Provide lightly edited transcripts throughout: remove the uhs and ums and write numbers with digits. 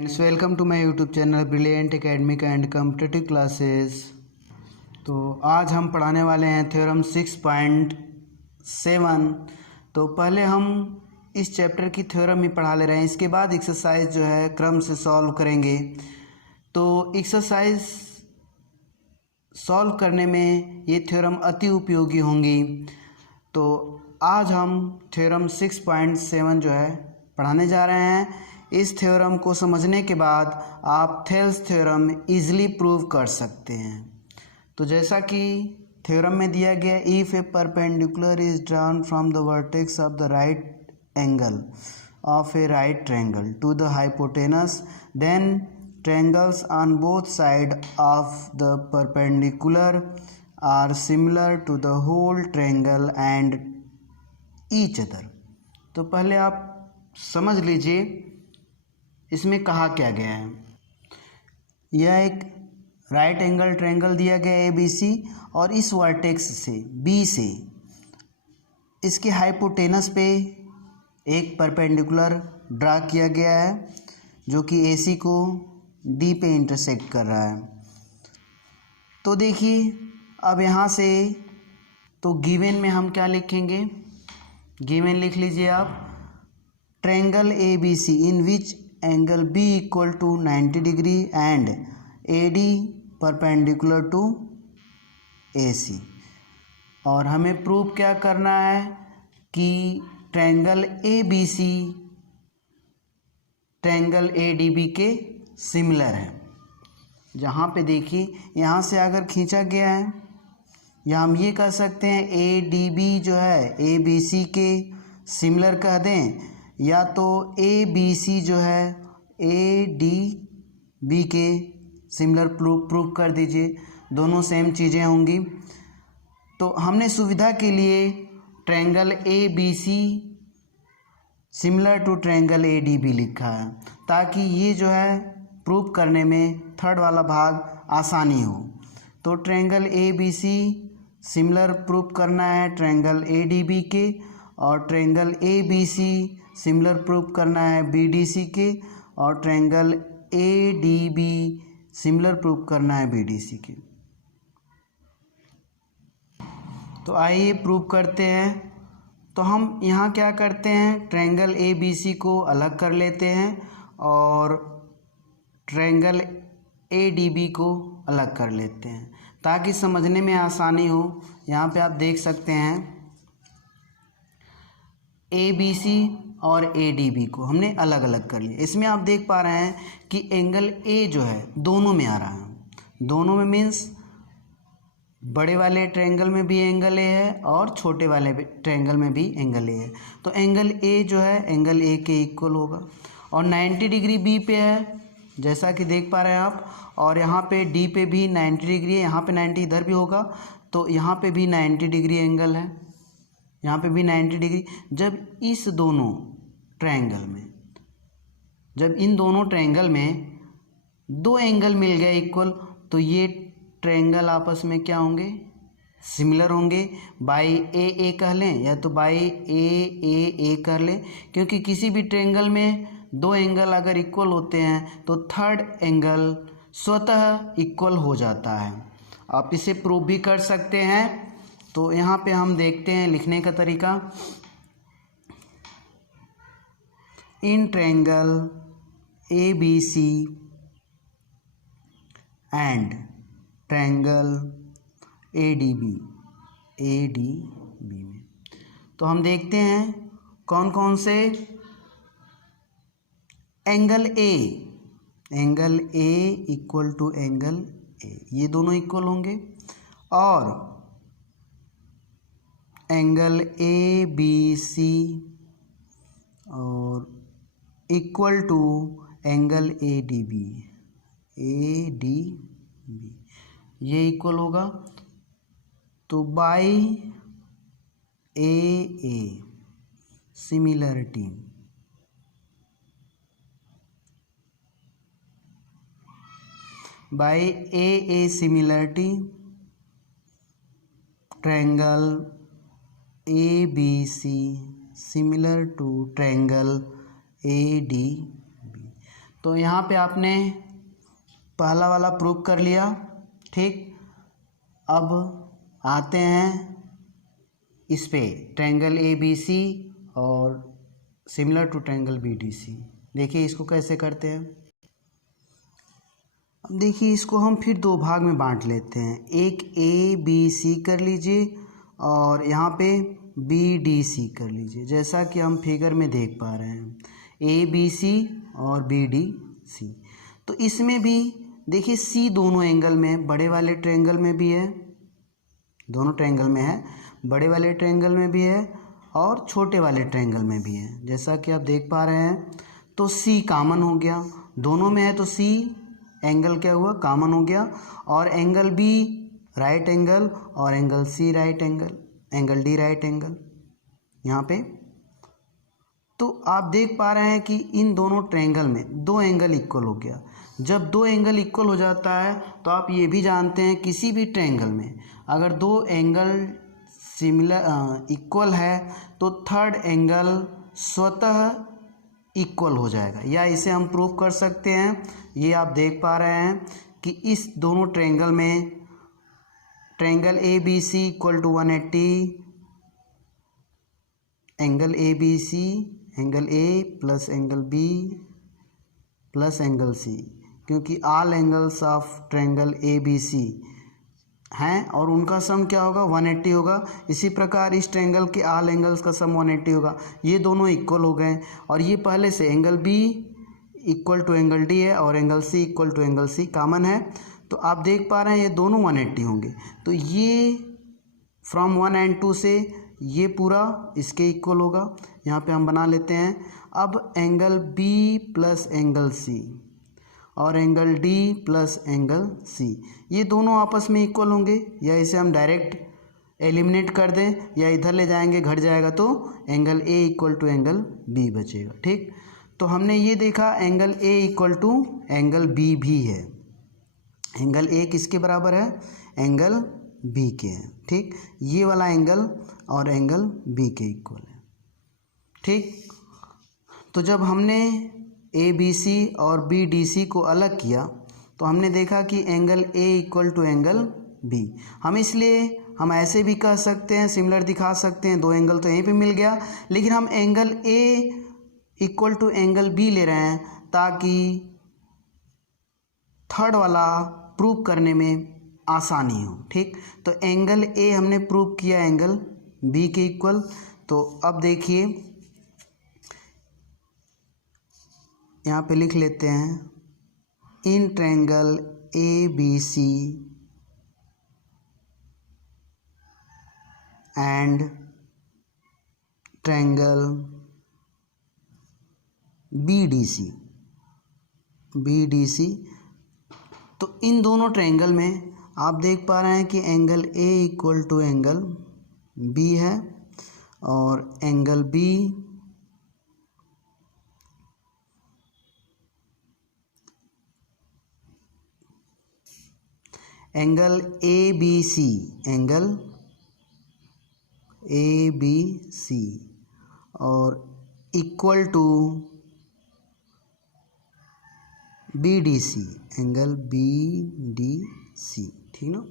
Friends, welcome to my YouTube channel brilliant academic and competitive classes. तो आज हम पढ़ाने वाले हैं थ्योरम 6.7। तो पहले हम इस चैप्टर की थ्योरम ही पढ़ा ले रहे हैं, इसके बाद एक्सरसाइज जो है क्रम से सॉल्व करेंगे। तो एक्सरसाइज सॉल्व करने में ये थ्योरम अति उपयोगी होंगी। तो आज हम थ्योरम 6.7 जो है पढ़ाने जा रहे हैं। इस थ्योरम को समझने के बाद आप थेल्स थ्योरम इजीली प्रूव कर सकते हैं। तो जैसा कि थ्योरम में दिया गया, if a perpendicular is drawn from the vertex of the right angle of a right triangle to the hypotenuse, then triangles on both sides of the perpendicular are similar to the whole triangle and each other। तो पहले आप समझ लीजिए इसमें कहा क्या गया है। यह एक राइट एंगल ट्रायंगल दिया गया है ABC, और इस वर्टेक्स से B से इसके हाइपोटेनस पे एक परपेंडिकुलर ड्रा किया गया है जो कि AC को D पे इंटरसेक्ट कर रहा है। तो देखिए अब यहाँ से तो गिवन में हम क्या लिखेंगे, गिवन लिख लीजिए आप, triangle ABC in which angle B equal to 90 degree and AD perpendicular to AC। और हमें प्रूव क्या करना है कि ट्रायंगल ABC ट्रायंगल ADB के सिमिलर है। जहाँ पे देखिए यहाँ से अगर खींचा गया है, या हम ये कह सकते हैं ADB जो है ABC के सिमिलर कह दें, या तो ABC जो है ADB के सिमिलर प्रूव कर दीजिए, दोनों सेम चीज़ें होंगी। तो हमने सुविधा के लिए triangle ABC similar to triangle ADB लिखा है, ताकि ये जो है प्रूव करने में थर्ड वाला भाग आसानी हो। तो ट्रायंगल ABC सिमिलर प्रूव करना है ट्रायंगल ADB के, और ट्रायंगल ABC सिमिलर प्रूव करना है BDC के, और ट्रायंगल ADB सिमिलर प्रूव करना है BDC के। तो आइए प्रूव करते हैं। तो हम यहाँ क्या करते हैं, ट्रायंगल ABC को अलग कर लेते हैं और ट्रायंगल ADB को अलग कर लेते हैं ताकि समझने में आसानी हो। यहाँ पे आप देख सकते हैं ABC और ADB को हमने अलग अलग कर लिया। इसमें आप देख पा रहे हैं कि एंगल A जो है दोनों में आ रहा है, दोनों में मीन्स बड़े वाले ट्रायंगल में भी एंगल A है और छोटे वाले ट्रायंगल में भी एंगल A है। तो एंगल A जो है एंगल A के इक्वल होगा, और 90 डिग्री B पे है जैसा कि देख पा रहे हैं आप, और यहाँ पे D पे भी 90 डिग्री है, यहाँ पे 90 इधर भी होगा, तो यहाँ पे भी 90 डिग्री एंगल है, यहाँ पे भी 90 डिग्री। जब इस दोनों ट्रायंगल में, जब इन दोनों ट्रायंगल में दो एंगल मिल गए इक्वल, तो ये ट्रायंगल आपस में क्या होंगे, सिमिलर होंगे। बाई ए कह लें या तो बाई ए कर लें, क्योंकि किसी भी ट्रायंगल में दो एंगल अगर इक्वल होते हैं तो थर्ड एंगल स्वतः इक्वल हो जाता है। आप इसे प्रूव भी कर सकते हैं। तो यहाँ पे हम देखते हैं लिखने का तरीका, इन triangle ABC and triangle ADB में तो हम देखते हैं कौन कौन से angle A equal to angle A, ये दोनों इक्वल होंगे, और एंगल ABC और इक्वल टू एंगल ADB ये इक्वल होगा। तो by AA similarity, by AA similarity triangle ABC similar to triangle ADB। तो यहाँ पे आपने पहला वाला प्रूव कर लिया। ठीक, अब आते हैं इस पे ट्रायंगल ABC और सिमिलर टू ट्रायंगल BDC। देखिए इसको कैसे करते हैं। अब देखिए इसको हम फिर दो भाग में बांट लेते हैं, एक ABC कर लीजिए और यहाँ पे BDC कर लीजिए। जैसा कि हम फिगर में देख पा रहे हैं ABC और BDC। तो इसमें भी देखिए C दोनों एंगल में, बड़े वाले ट्रायंगल में भी है, दोनों ट्रायंगल में है, बड़े वाले ट्रायंगल में भी है और छोटे वाले ट्रायंगल में भी है, जैसा कि आप देख पा रहे हैं। तो C कॉमन हो गया, दोनों में है तो C एंगल क्या हुआ, कॉमन हो गया। और एंगल B राइट एंगल और angle C right angle, angle D right angle यहाँ पे। तो आप देख पा रहे हैं कि इन दोनों ट्रायंगल में दो एंगल इक्वल हो गया। जब दो एंगल इक्वल हो जाता है तो आप ये भी जानते हैं किसी भी ट्रायंगल में अगर दो एंगल सिमिलर इक्वल है तो थर्ड एंगल स्वतः इक्वल हो जाएगा, या इसे हम प्रूव कर सकते हैं। ये आप देख पा रहे हैं कि इस दोनों ट्रायंगल में triangle ABC equal to 180, angle ABC angle A plus angle B plus angle C, क्योंकि all angles of triangle ABC हैं और उनका सम क्या होगा, 180 होगा। इसी प्रकार इस ट्रायंगल के ऑल एंगल्स का सम 180 होगा। ये दोनों इक्वल हो गए और ये पहले से angle B equal to angle D है और angle C equal to angle C common है। तो आप देख पा रहे हैं ये दोनों 180 होंगे। तो ये फ्रॉम 1 and 2 से ये पूरा इसके इक्वल होगा। यहाँ पे हम बना लेते हैं। अब angle B plus angle C और angle D plus angle C, ये दोनों आपस में इक्वल होंगे, या इसे हम डायरेक्ट एलिमिनेट कर दें या इधर ले जाएंगे घट जाएगा तो angle A equal to angle B बचेगा। ठीक, तो हमने ये देखा angle A equal to angle B भी है। एंगल A किसके बराबर है, एंगल B के हैं। ठीक, ये वाला एंगल और एंगल B के इक्वल है। ठीक, तो जब हमने ABC और BDC को अलग किया तो हमने देखा कि angle A equal to angle B, हम ऐसे भी कह सकते हैं, सिमिलर दिखा सकते हैं, दो एंगल तो यहीं पे मिल गया, लेकिन हम angle A equal to angle B ले रहे हैं ताकि थर्ड वाला प्रूव करने में आसानी हो। ठीक, तो एंगल A हमने प्रूव किया एंगल B के इक्वल। तो अब देखिए यहाँ पे लिख लेते हैं, इन triangle ABC and triangle BDC, तो इन दोनों ट्रायंगल में आप देख पा रहे हैं कि angle A equal to angle B है और angle B angle ABC, angle ABC और equal to BDC, angle BDC। ठीक ना।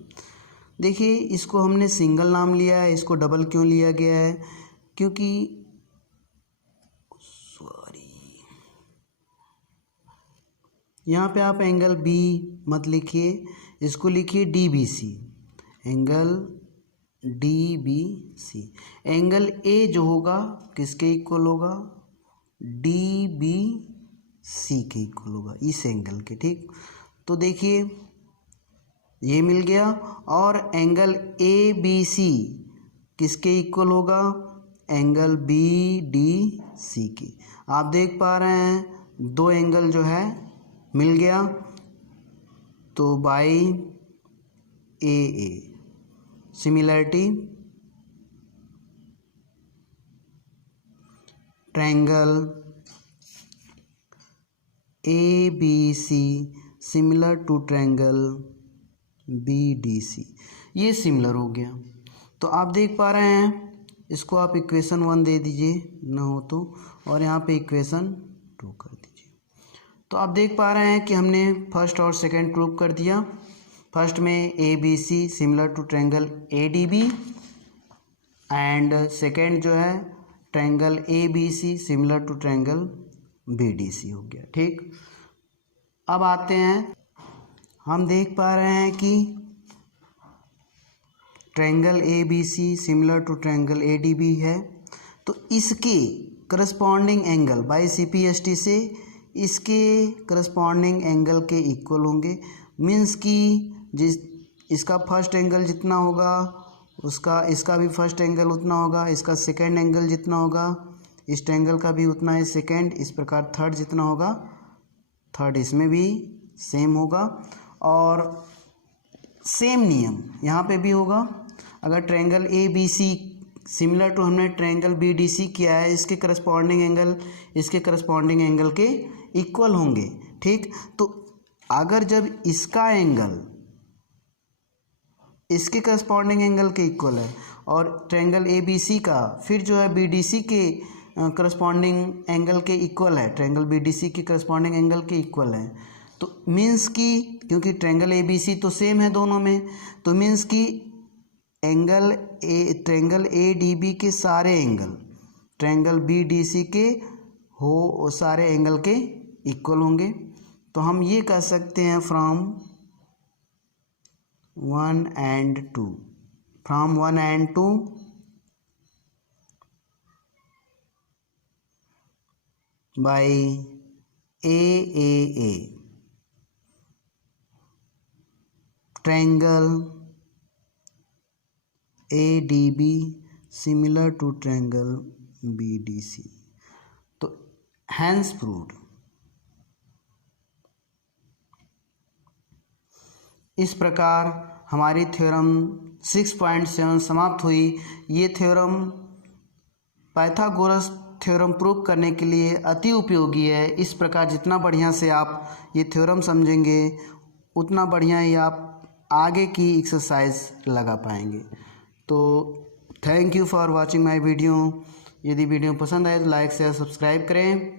देखिए इसको हमने सिंगल नाम लिया है, इसको डबल क्यों लिया गया है, क्योंकि यहाँ पे आप एंगल B मत लिखिए, इसको लिखिए DBC, angle DBC। Angle A जो होगा किसके इक्वल होगा, DBC के इक्वल होगा, इस एंगल के। ठीक, तो देखिए ये मिल गया। और एंगल ABC किसके इक्वल होगा, एंगल BDC की। आप देख पा रहे हैं दो एंगल जो है मिल गया, तो by AA similarity triangle ABC similar to triangle BDC, ये सिमिलर हो गया। तो आप देख पा रहे हैं, इसको आप इक्वेशन 1 दे दीजिए ना हो तो, और यहाँ पे इक्वेशन 2 कर दीजिए। तो आप देख पा रहे हैं कि हमने फर्स्ट और सेकंड प्रूव कर दिया। फर्स्ट में A B C similar to triangle A D B and second जो है triangle A B C similar to triangle B D C हो गया। ठीक, अब आते हैं, हम देख पा रहे हैं कि triangle A B C similar to triangle A D B है, तो इसके corresponding angle by C P S T से इसके करस्पॉन्डिंग एंगल के इक्वल होंगे। मीन्स कि इसका फर्स्ट एंगल जितना होगा उसका इसका भी फर्स्ट एंगल उतना होगा, इसका सेकेंड एंगल जितना होगा इस ट्रायंगल का भी उतना है सेकेंड, इस प्रकार थर्ड जितना होगा थर्ड इसमें भी सेम होगा। और सेम नियम यहाँ पे भी होगा। अगर triangle A B C similar to हमने ट्रायंगल बी डी सी किया है, इसके करस्पॉन्डिंग एंगल इसके करस्पॉन्डिंग एंगल के इक्वल होंगे। ठीक, तो अगर जब इसका एंगल इसके करस्पॉन्डिंग एंगल के इक्वल है और ट्रायंगल ए बी सी का फिर जो है बी डी सी के करस्पॉन्डिंग एंगल के इक्वल है, ट्रायंगल बी डी सी के करस्पॉन्डिंग एंगल के इक्वल है, तो मीन्स कि क्योंकि ट्रायंगल ए बी सी तो सेम है दोनों में, तो मीन्स कि ट्रायंगल ए डी बी के सारे angle triangle B D C के सारे एंगल के इक्वल होंगे। तो हम ये कह सकते हैं from 1 and 2 from 1 and 2 by AAA triangle ADB similar to triangle BDC। तो hence proved। इस प्रकार हमारी थ्योरम 6.7 समाप्त हुई। ये थ्योरम पाइथागोरस थ्योरम प्रूव करने के लिए अति उपयोगी है। इस प्रकार जितना बढ़िया से आप ये थ्योरम समझेंगे उतना बढ़िया ही आप आगे की एक्सरसाइज लगा पाएंगे। तो thank you for watching my video. यदि वीडियो पसंद आए तो लाइक शेयर सब्सक्राइब करें।